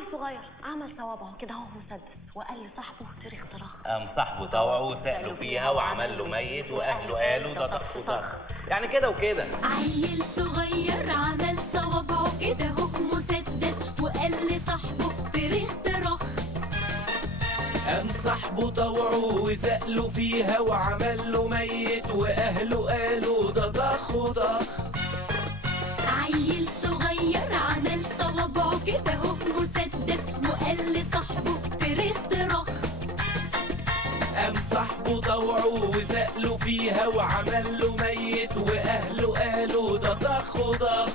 عيل صغير عمل صوابعه كده اهو مسدس وقال لصاحبه تاريخ طرخ. قام صاحبه طوعه وسأله فيها وعمل له ميت واهله قالوا ده طخ وطخ. يعني كده وكده. عيل صغير عمل صوابعه كده اهو مسدس وقال لصاحبه تاريخ طرخ. قام صاحبه طوعه وسأله فيها وعمل له ميت واهله قالوا ده طخ وطخ. عيل صغير عمل صوابعه كده اهو مسدس وقال لصاحبه تاريخ طرخ. قام صاحبه طوعه وسأله فيها وعمل له ميت واهله قالوا ده طخ وطخ.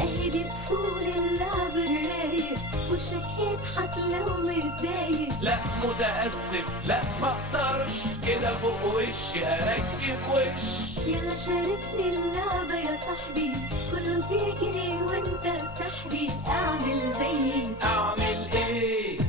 اهي دي اصول اللعب الرايق وشك يضحك لو متضايق. لا متأسف لا مقدرش كده فوق وشي اركب وش. يلا شاركني اللعبة يا صاحبي كله بيجري وانت بتحبي. اعمل زيي اعمل ايه؟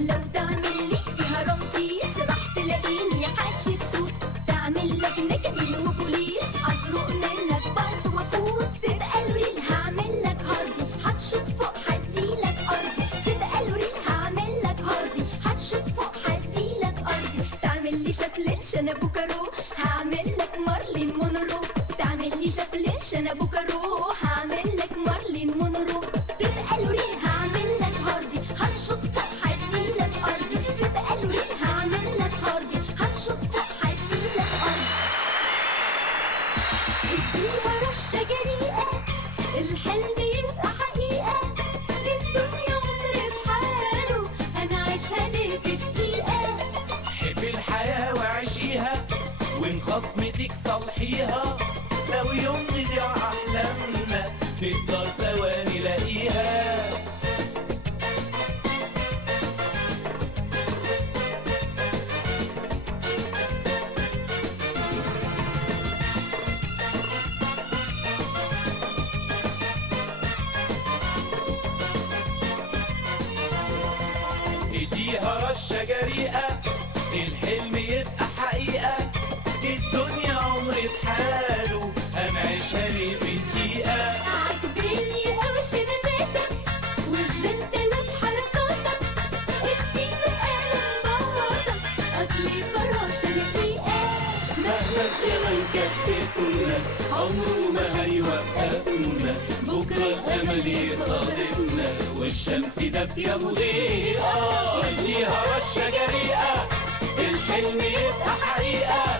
لو تعمل لي فيها رمسيس راح تلاقيني حاتشك سود. تعمل لك نجم وبوليس هزرق منك برضه وافوت. تبقى الوريل هعمل لك هاردي هتشوط فوق هديلك ارضي. تبقى الوريل هعمل لك هاردي هتشوط فوق هديلك ارضي. تعمل لي شابلين شنب وكارو هعمل لك مارلين مونرو. تعمل لي شابلين شنب وكارو هعمل لك مارلين مونرو. تبقى الوريل هعمل لك هاردي هتشوط فوق هديلك ارضي. تبقى الوريل هعمل لك هاردي هتشوط فوق هديلك ارضي. اديها رشة جريئة الحلم يبقى حقيقة. دي الدنيا عمر بحاله انا عايشها ليه في دقيقة. حب الحياة وعيشيها وإن خصمتك صلحيها. لو يوم تضيع أحلامنا نقدر سوا نلاقيها. اديها رشة جريئة الحلم يبقى حقيقة. دي الدنيا عمر بحاله انا عيشها ليه في دقيقة. عاجبني قوي شنباتك والجنتلة في حركاتك. اكفي بقلم بهاراتك اصلي فراشة رقيقة. مهما الزمن كتفنا عمره ما هيوقفنا. بكرة الأمل يصادفنا والشمس دافية مضيئة. اديها رشة جريئة الحلم يبقى حقيقة.